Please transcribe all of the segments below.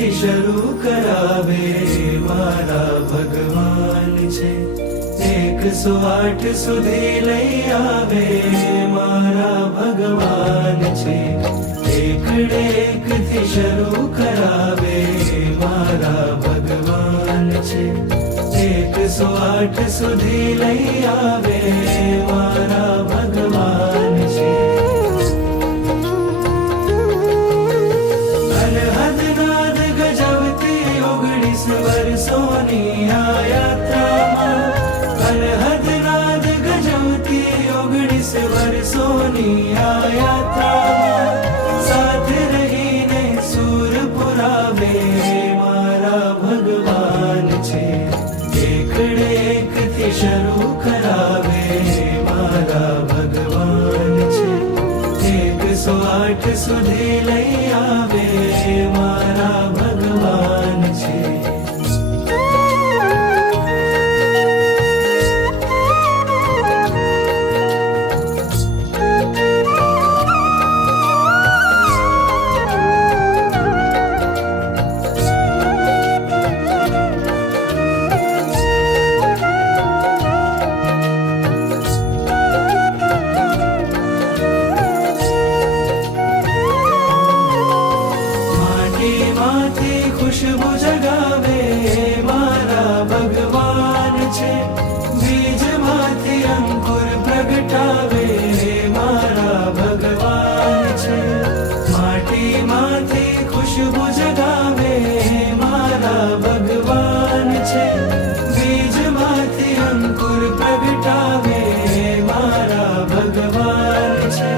થી શરૂ કરાવે મારા ભગવાન છે. 108 સુધી લઈ આવે મારા ભગવાન છે. એકડે એક થી શરૂ કરાવે મારા ભગવાન છે. 108 સુધી લઈ આવે મારા ભગવાન છે. અનહદ નાદ ગજવતી 19 વર્ષોની આ યાત્રામાં, અનહદ નાદ ગજવતી 19 વર્ષોની આ યાત્રામાં, સાથે રહીને સૂર પુરાવે મારા ભગવાન છે. એકડે એક થી શરૂ કરાવે મારા ભગવાન છે. 108 સુધી લઈ આવે મારા ભગવાન છે. માટી ખુશબુ જગાવે મારા ભગવાન છે. બીજમાંથી અંકુર પ્રગટાવે મારા ભગવાન છે. માટીમાંથી ખુશબુ જગાવે મારા ભગવાન છે. બીજમાંથી અંકુર પ્રગટાવે મારા ભગવાન છે.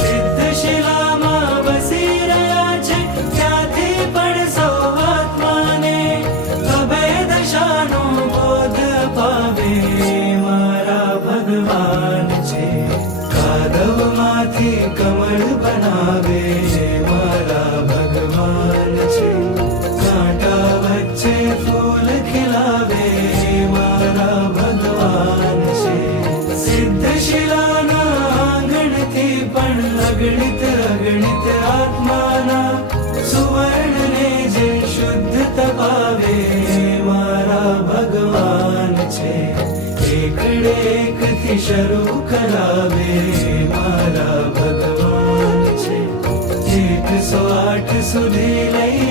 સિદ્ધ શિલામાં વસી રહ્યા છે, ત્યાંથી પણ સૌ આત્માને અભય દશાનો બોધ પાવે મારા ભગવાન છે. કાદવમાંથી કમળ બનાવે મારા ભગવાન છે. કાંટા વચ્ચે ફૂલ ખીલાવે મારા ભગવાન છે. સિદ્ધ શિલાના આંગણથી પણ અગણિત અગણિત આત્માના સુવર્ણને જે શુદ્ધ તપાવે મારા ભગવાન છે. એકડે એક થી શરૂ કરાવે મારા ભગવાન છે. 108 સુધી લઈ